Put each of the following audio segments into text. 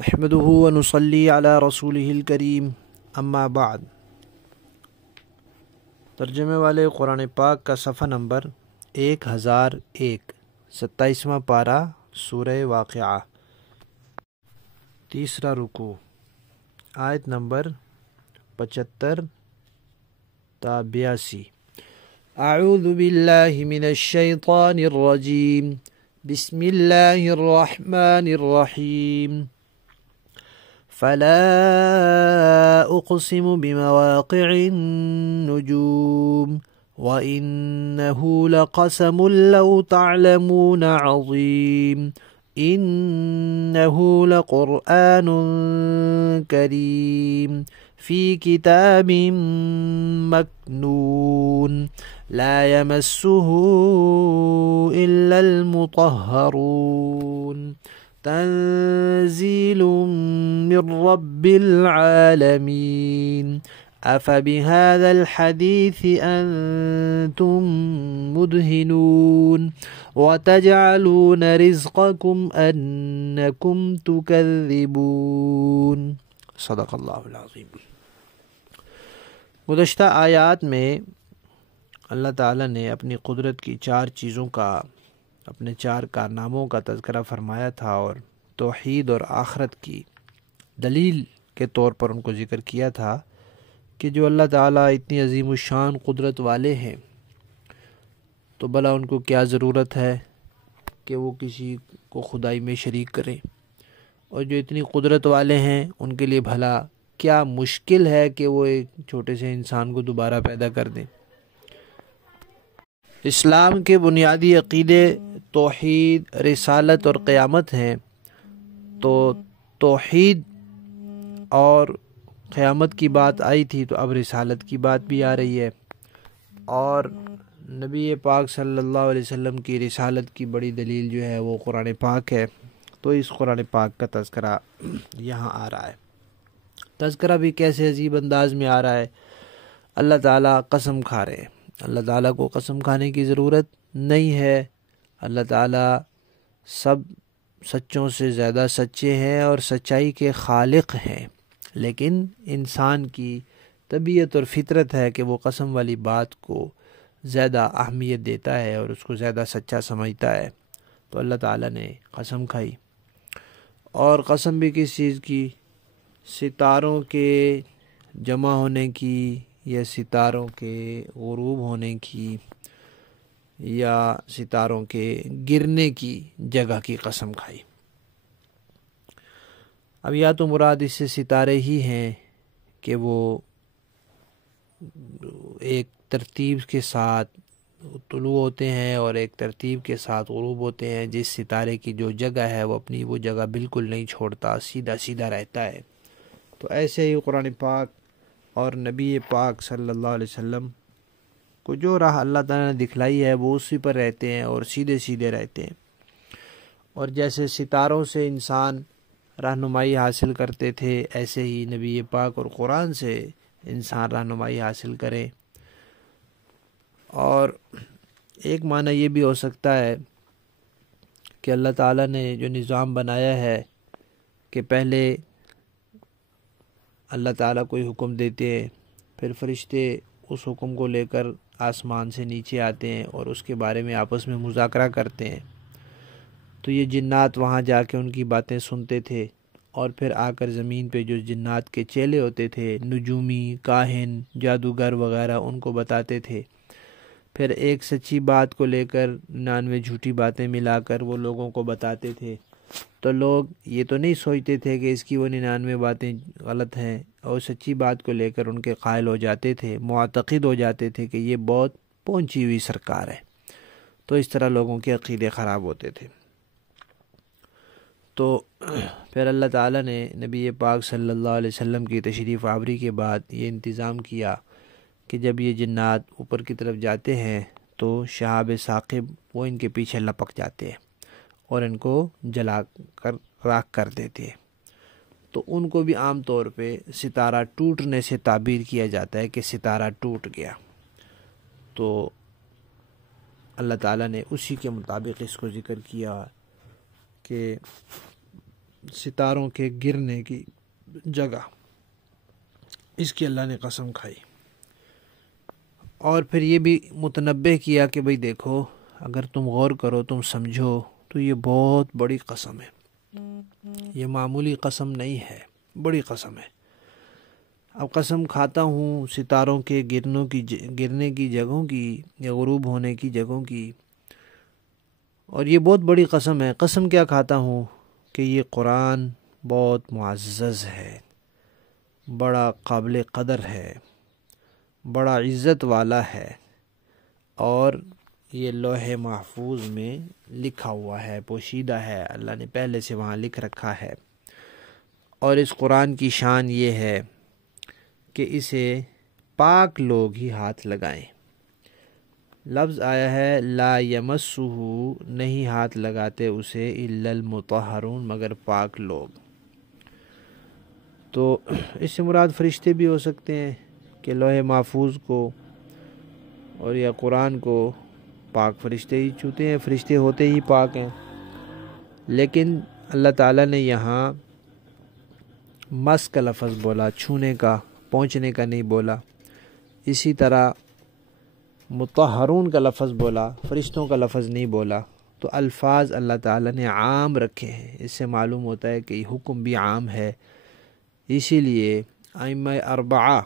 نحمده ونصلي على رسوله الكريم اما بعد۔ ترجمے والے قرآن پاک کا صفحہ نمبر 1001، 27واں پارہ، سورہ واقعہ، تیسرا رکوع، آیت نمبر 75 تا 82۔ اعوذ باللہ من الشیطان الرجیم، بسم اللہ الرحمن الرحیم۔ فلا اقسم بمواقع النجوم وإنه لقسم لو تعلمون عظيم إنه لقرآن كريم في كتاب مكنون لا يمسه إلا المطهرون تنزيل من رب العالمين أفبهذا الحديث أنتم مدهنون وتجعلون رزقكم أنكم تكذبون۔ صدق اللہ العظیم۔ گزشتہ آیات میں اللہ تعالیٰ نے اپنی قدرت کی 4 چیزوں کا، اپنے 4 کارناموں کا تذکرہ فرمایا تھا، اور توحید اور آخرت کی دلیل کے طور پر ان کو ذکر کیا تھا کہ جو اللہ تعالیٰ اتنی عظیم الشان قدرت والے ہیں تو بھلا ان کو کیا ضرورت ہے کہ وہ کسی کو خدائی میں شریک کریں، اور جو اتنی قدرت والے ہیں ان کے لیے بھلا کیا مشکل ہے کہ وہ ایک چھوٹے سے انسان کو دوبارہ پیدا کر دیں۔ اسلام کے بنیادی عقیدے توحید، رسالت اور قیامت ہیں، تو توحید اور قیامت کی بات آئی تھی تو اب رسالت کی بات بھی آ رہی ہے، اور نبی پاک صلی اللہ علیہ وسلم کی رسالت کی بڑی دلیل جو ہے وہ قرآن پاک ہے، تو اس قرآن پاک کا تذکرہ یہاں آ رہا ہے۔ تذکرہ بھی کیسے عجیب انداز میں آ رہا ہے، اللہ تعالیٰ قسم کھا رہے ہیں۔ اللہ تعالیٰ کو قسم کھانے کی ضرورت نہیں ہے، اللہ تعالیٰ سب سچوں سے زیادہ سچے ہیں اور سچائی کے خالق ہیں، لیکن انسان کی طبیعت اور فطرت ہے کہ وہ قسم والی بات کو زیادہ اہمیت دیتا ہے اور اس کو زیادہ سچا سمجھتا ہے، تو اللہ تعالیٰ نے قسم کھائی۔ اور قسم بھی کس چیز کی؟ ستاروں کے جمع ہونے کی، یا ستاروں کے غروب ہونے کی، یا ستاروں کے گرنے کی جگہ کی قسم کھائی۔ اب یا تو مراد اس سے ستارے ہی ہیں کہ وہ ایک ترتیب کے ساتھ طلوع ہوتے ہیں اور ایک ترتیب کے ساتھ غروب ہوتے ہیں، جس ستارے کی جو جگہ ہے وہ اپنی وہ جگہ بالکل نہیں چھوڑتا، سیدھا سیدھا رہتا ہے۔ تو ایسے ہی قرآن پاک اور نبی پاک صلی اللہ علیہ وسلم کو جو راہ اللہ تعالیٰ نے دکھلائی ہے وہ اسی پر رہتے ہیں اور سیدھے سیدھے رہتے ہیں۔ اور جیسے ستاروں سے انسان رہنمائی حاصل کرتے تھے، ایسے ہی نبی پاک اور قرآن سے انسان رہنمائی حاصل کرے۔ اور ایک معنی یہ بھی ہو سکتا ہے کہ اللہ تعالیٰ نے جو نظام بنایا ہے کہ پہلے اللہ تعالیٰ کوئی حکم دیتے ہیں، پھر فرشتے اس حکم کو لے کر آسمان سے نیچے آتے ہیں اور اس کے بارے میں آپس میں مذاکرہ کرتے ہیں، تو یہ جنات وہاں جا کے ان کی باتیں سنتے تھے، اور پھر آ کر زمین پہ جو جنات کے چیلے ہوتے تھے، نجومی، کاہن، جادوگر وغیرہ، ان کو بتاتے تھے۔ پھر ایک سچی بات کو لے کر 99 جھوٹی باتیں ملا کر وہ لوگوں کو بتاتے تھے، تو لوگ یہ تو نہیں سوچتے تھے کہ اس کی وہ 99 باتیں غلط ہیں، اور سچی بات کو لے کر ان کے قائل ہو جاتے تھے، معتقد ہو جاتے تھے کہ یہ بہت پہنچی ہوئی سرکار ہے، تو اس طرح لوگوں کے عقیدے خراب ہوتے تھے۔ تو پھر اللہ تعالیٰ نے نبی پاک صلی اللہ علیہ وسلم کی تشریف آوری کے بعد یہ انتظام کیا کہ جب یہ جنات اوپر کی طرف جاتے ہیں تو شہاب ثاقب وہ ان کے پیچھے لپک جاتے ہیں اور ان کو جلا کر راکھ کر دیتے ہیں۔ تو ان کو بھی عام طور پہ ستارہ ٹوٹنے سے تعبیر کیا جاتا ہے کہ ستارہ ٹوٹ گیا، تو اللہ تعالیٰ نے اسی کے مطابق اس کو ذکر کیا کہ ستاروں کے گرنے کی جگہ، اس کی اللہ نے قسم کھائی۔ اور پھر یہ بھی متنبہ کیا کہ بھئی دیکھو، اگر تم غور کرو، تم سمجھو تو یہ بہت بڑی قسم ہے، یہ معمولی قسم نہیں ہے، بڑی قسم ہے۔ اب قسم کھاتا ہوں ستاروں کے گرنے کی جگہوں کی یا غروب ہونے کی جگہوں کی، اور یہ بہت بڑی قسم ہے۔ قسم کیا کھاتا ہوں کہ یہ قرآن بہت معزز ہے، بڑا قابل قدر ہے، بڑا عزت والا ہے، اور یہ لوح محفوظ میں لکھا ہوا ہے، پوشیدہ ہے، اللہ نے پہلے سے وہاں لکھ رکھا ہے۔ اور اس قرآن کی شان یہ ہے کہ اسے پاک لوگ ہی ہاتھ لگائیں۔ لفظ آیا ہے لا یمسہ، نہیں ہاتھ لگاتے اسے الا المطہرون، مگر پاک لوگ۔ تو اس سے مراد فرشتے بھی ہو سکتے ہیں کہ لوح محفوظ کو اور یا قرآن کو پاک فرشتے ہی چھوتے ہیں، فرشتے ہوتے ہی پاک ہیں۔ لیکن اللہ تعالیٰ نے یہاں مس کا لفظ بولا، چھونے کا، پہنچنے کا نہیں بولا۔ اسی طرح مطہرون کا لفظ بولا، فرشتوں کا لفظ نہیں بولا۔ تو الفاظ اللہ تعالیٰ نے عام رکھے ہیں، اس سے معلوم ہوتا ہے کہ حکم بھی عام ہے۔ اسی لیے ائمہ اربعہ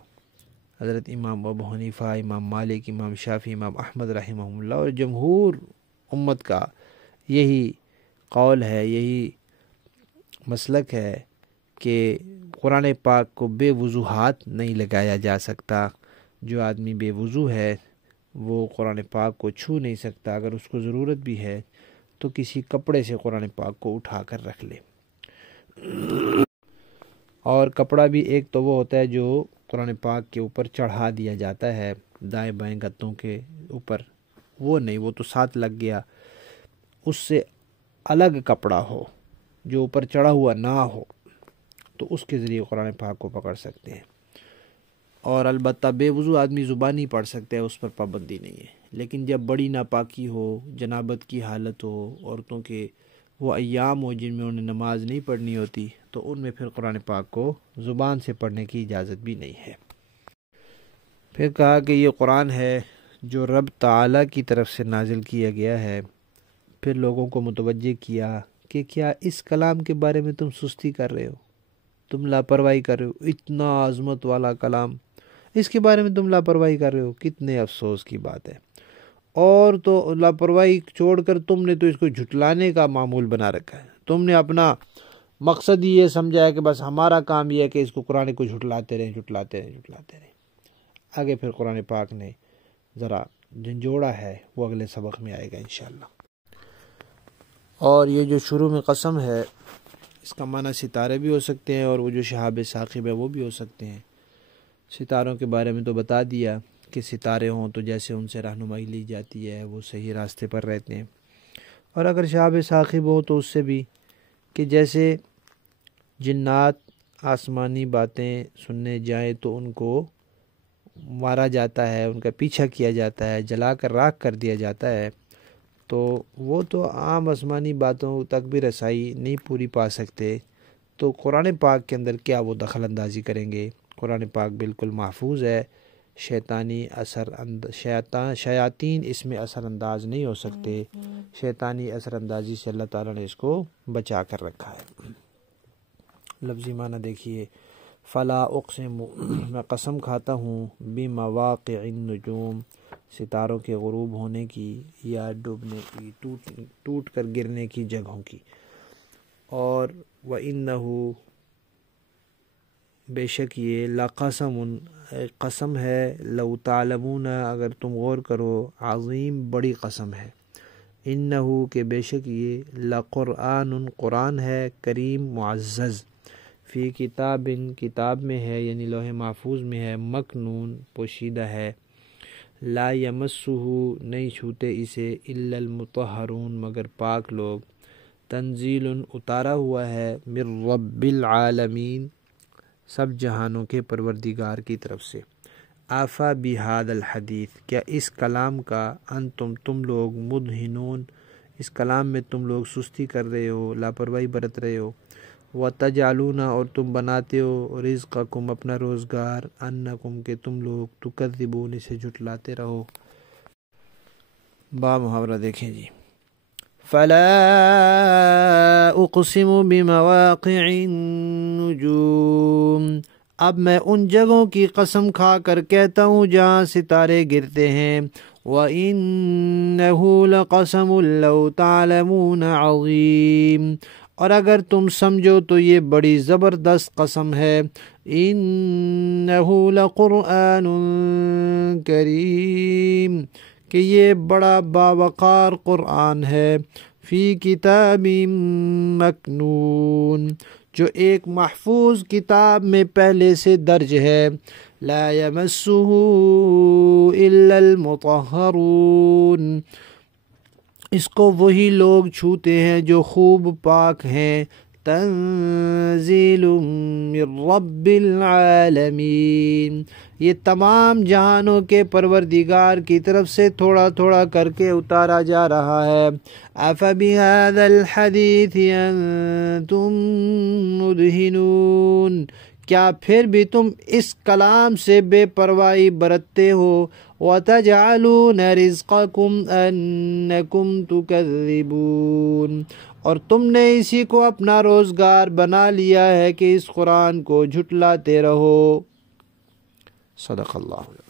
حضرت امام ابو حنیفہ، امام مالک، امام شافعی، امام احمد رحمہ اللہ اور جمہور امت کا یہی قول ہے، یہی مسلک ہے کہ قرآن پاک کو بے وضو ہاتھ نہیں لگایا جا سکتا۔ جو آدمی بے وضو ہے وہ قرآن پاک کو چھو نہیں سکتا۔ اگر اس کو ضرورت بھی ہے تو کسی کپڑے سے قرآن پاک کو اٹھا کر رکھ لے۔ اور کپڑا بھی ایک تو وہ ہوتا ہے جو قرآن پاک کے اوپر چڑھا دیا جاتا ہے، دائیں بائیں گتوں کے اوپر، وہ نہیں، وہ تو ساتھ لگ گیا۔ اس سے الگ کپڑا ہو جو اوپر چڑھا ہوا نہ ہو تو اس کے ذریعے قرآن پاک کو پکڑ سکتے ہیں۔ اور البتہ بے وضو آدمی زبانی پڑھ سکتے ہیں، اس پر پابندی نہیں ہے۔ لیکن جب بڑی ناپاکی ہو، جنابت کی حالت ہو، عورتوں کے وہ ایام ہو جن میں انہیں نماز نہیں پڑھنی ہوتی، تو ان میں پھر قرآن پاک کو زبان سے پڑھنے کی اجازت بھی نہیں ہے۔ پھر کہا کہ یہ قرآن ہے جو رب تعالیٰ کی طرف سے نازل کیا گیا ہے۔ پھر لوگوں کو متوجہ کیا کہ کیا اس کلام کے بارے میں تم سستی کر رہے ہو، تم لاپرواہی کر رہے ہو؟ اتنا عظمت والا کلام، اس کے بارے میں تم لاپرواہی کر رہے ہو، کتنے افسوس کی بات ہے۔ اور تو لاپرواہی چھوڑ کر تم نے تو اس کو جھٹلانے کا معمول بنا رکھا ہے۔ تم نے اپنا مقصد ہی یہ سمجھا ہے کہ بس ہمارا کام یہ ہے کہ اس کو قرآن کو جھٹلاتے رہیں۔ آگے پھر قرآن پاک نے ذرا جھنجھوڑا ہے، وہ اگلے سبق میں آئے گا انشاءاللہ۔ اور یہ جو شروع میں قسم ہے، اس کا معنی ستارے بھی ہو سکتے ہیں، اور وہ جو شہاب ثاقب ہے وہ بھی ہو سکتے ہیں۔ ستاروں کے بارے میں تو بتا دیا کہ ستارے ہوں تو جیسے ان سے رہنمائی لی جاتی ہے، وہ صحیح راستے پر رہتے ہیں۔ اور اگر شہاب ثاقب ہو تو اس سے بھی کہ جیسے جنات آسمانی باتیں سننے جائیں تو ان کو مارا جاتا ہے، ان کا پیچھا کیا جاتا ہے، جلا کر راکھ کر دیا جاتا ہے، تو وہ تو عام آسمانی باتوں تک بھی رسائی نہیں پوری پا سکتے، تو قرآن پاک کے اندر کیا وہ دخل اندازی کریں گے؟ قرآن پاک بالکل محفوظ ہے، شیاطین اس میں اثر انداز نہیں ہو سکتے، شیطانی اثر اندازی سے اللہ تعالیٰ نے اس کو بچا کر رکھا ہے۔ لفظی معنی دیکھیے، فلا اقسم، میں قسم کھاتا ہوں، بمواقع النجوم، ستاروں کے غروب ہونے کی یا ڈوبنے کی، ٹوٹ کر گرنے کی جگہوں کی۔ اور وَإِنَّهُ، بے شک یہ، لقسم، قسم ہے، لو تعلمون، اگر تم غور کرو، عظیم، بڑی قسم ہے، انہو، کہ بے شک یہ، لقرآن، قرآن ہے، کریم، معزز، فی کتاب، کتاب میں ہے، یعنی لوح محفوظ میں ہے، مکنون، پوشیدہ ہے، لا یمسہ، نہیں چھوتے اسے، الا المطہرون، مگر پاک لوگ، تنزیل، اتارا ہوا ہے، من رب العالمین، سب جہانوں کے پروردگار کی طرف سے۔ آفا بہذا الحدیث، کیا اس کلام کا، انتم، تم لوگ، مدہنون، اس کلام میں تم لوگ سستی کر رہے ہو، لاپرواہی برت رہے ہو، وَتَجْعَلُونَ اور تم بناتے ہو رزقکم اپنا روزگار انکم کہ تم لوگ تکذبون اسے جھٹلاتے رہو۔ با محاورہ دیکھیں جی۔ فَلَا أُقْسِمُ بِمَوَاقِعِ النُّجُومِ، اب میں ان جگہوں کی قسم کھا کر کہتا ہوں جہاں ستارے گرتے ہیں۔ وَإِنَّهُ لَقَسَمٌ لَوْ تَعْلَمُونَ عَظِيمٌ، اور اگر تم سمجھو تو یہ بڑی زبردست قسم ہے۔ إِنَّهُ لَقُرْآنٌ کریم، کہ یہ بڑا باوقار قرآن ہے۔ فی کتاب مکنون، جو ایک محفوظ کتاب میں پہلے سے درج ہے۔ لا یمسہ الا المطہرون، اس کو وہی لوگ چھوتے ہیں جو خوب پاک ہیں۔ تنزیل من رب العالمین، یہ تمام جہانوں کے پروردگار کی طرف سے تھوڑا تھوڑا کر کے اتارا جا رہا ہے۔ افبہذا الحدیث انتم مدہنون، کیا پھر بھی تم اس کلام سے بے پرواہی برتتے ہو؟ وَتَجْعَلُونَ رِزْقَكُمْ أَنَّكُمْ تُكَذِّبُونَ، اور تم نے اسی کو اپنا روزگار بنا لیا ہے کہ اس قرآن کو جھٹلاتے رہو۔ صدق اللہ۔